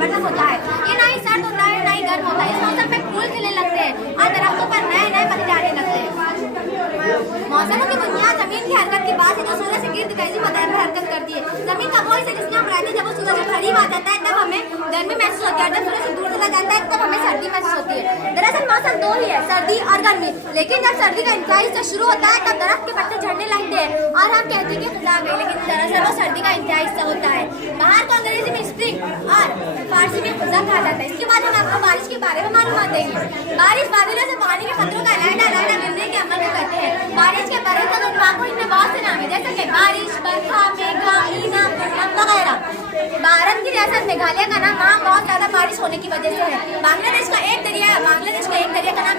मतलब होता है। ये ना ही सर्द होता है ना ही गर्म होता है। इस मौसम में फूल खिलने लगते हैं और दरख्तों पर नए नए पत्ते आने लगते हैं। मौसमों की बुनियाद जमीन की हरकत की बात है जो सूरज से गिर्द गैसी सतह पर हरकत करती है। जमीन का वो हिस्सा जिसमें हम रहते हैं, जब वो सूरज के करीब आ जाता है तब हमें गर्मी महसूस होती है और जब सूरज से दूर चला जाता है तब हमें सर्दी महसूस होती है। दरअसल मौसम दो ही है, सर्दी और गर्मी। लेकिन जब सर्दी का इंतहा हिस्सा शुरू होता है तब दरख्त के पत्ते झड़ने लगते हैं और हम कहते हैं कि खिला गई, लेकिन दरअसल वो सर्दी का इंतहा हिस्सा होता है। बाहर को अंग्रेजी में स्प्रिंग और फारसी में खुजा कहा जाता है। इसके बाद हम आपको बारिश के बारे में मालूमात देंगे। बारिश बादलों से पानी के खतरों का अलग गिरने के अमल को कहते हैं। बारिश के को इनमें बहुत से नाम है, जैसे कि बारिश, बरखा, मेघा, मीना, पूनम वगैरह। भारत की रियासत मेघालय का नाम वहाँ बहुत ज्यादा बारिश होने की वजह से है। बांग्लादेश का एक दरिया का नाम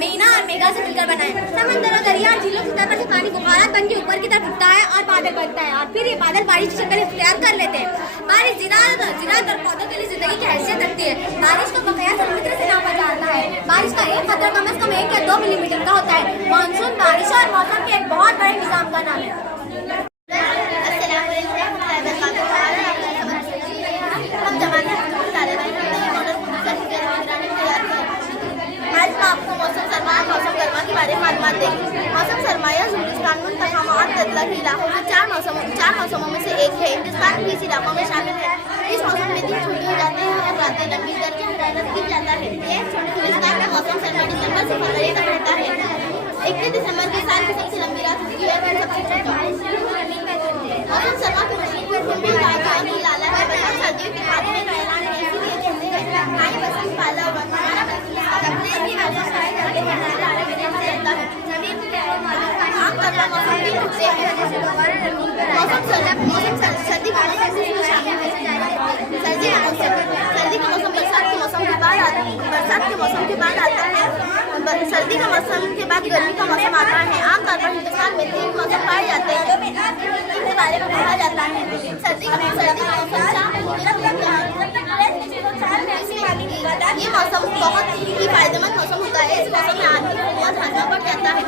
मीना और मेघा से मिलकर बना है। समंदर और दरिया और झीलों की तरफ से पानी बुखारात बन के ऊपर की तरफ उठता है और बादल बनता है और फिर ये बादल बारिश की शक्ल इख्तियार कर लेते हैं। बारिश जिरात और पौधों के लिए जिंदगी की हैसियत रखती है। बारिश को बकाया समुद्र से नापा जाता है। बारिश का एक खतरा कम से कम 1 या 2 मिलीमीटर का होता है। मानसून बारिश और मौसम के एक बहुत बड़े निजाम का नाम है। आज मैं आपको मौसम सरमाया मौसम गर्मा के बारे में मालूमात देंगे। मौसम सरमाया हिंदुस्तान में तमाम के इलाकों के चार मौसमों में से एक है। हिंदुस्तान के इस इलाकों में शामिल है। इस मौसम में दिन छोटे हो जाते हैं और रातें लंबी, दर्जा हरारत गिर जाता है। हिंदुस्तान में मौसम सर्मा दिसंबर से फरवरी तक रहता है। 31 दिसंबर के साल की सबसे लंबी रात होती है। मौसम सर्मा की सर्दियों के बारे में ऐलान है, इसीलिए कहते हैं हाई बसंत पाला हमारा सर्दी का मौसम के बाद आता है। सर्दी का मौसम के बाद गर्मी का मौसम आता है। आमतौर पर हिंदुस्तान में 3 मौसम पाए जाते हैं, इनके बारे में कहा जाता है। सर्दी का ये मौसम बहुत ही फायदेमंद मौसम होता है। इस मौसम में आदमी को बहुत हल्का पड़ जाता है।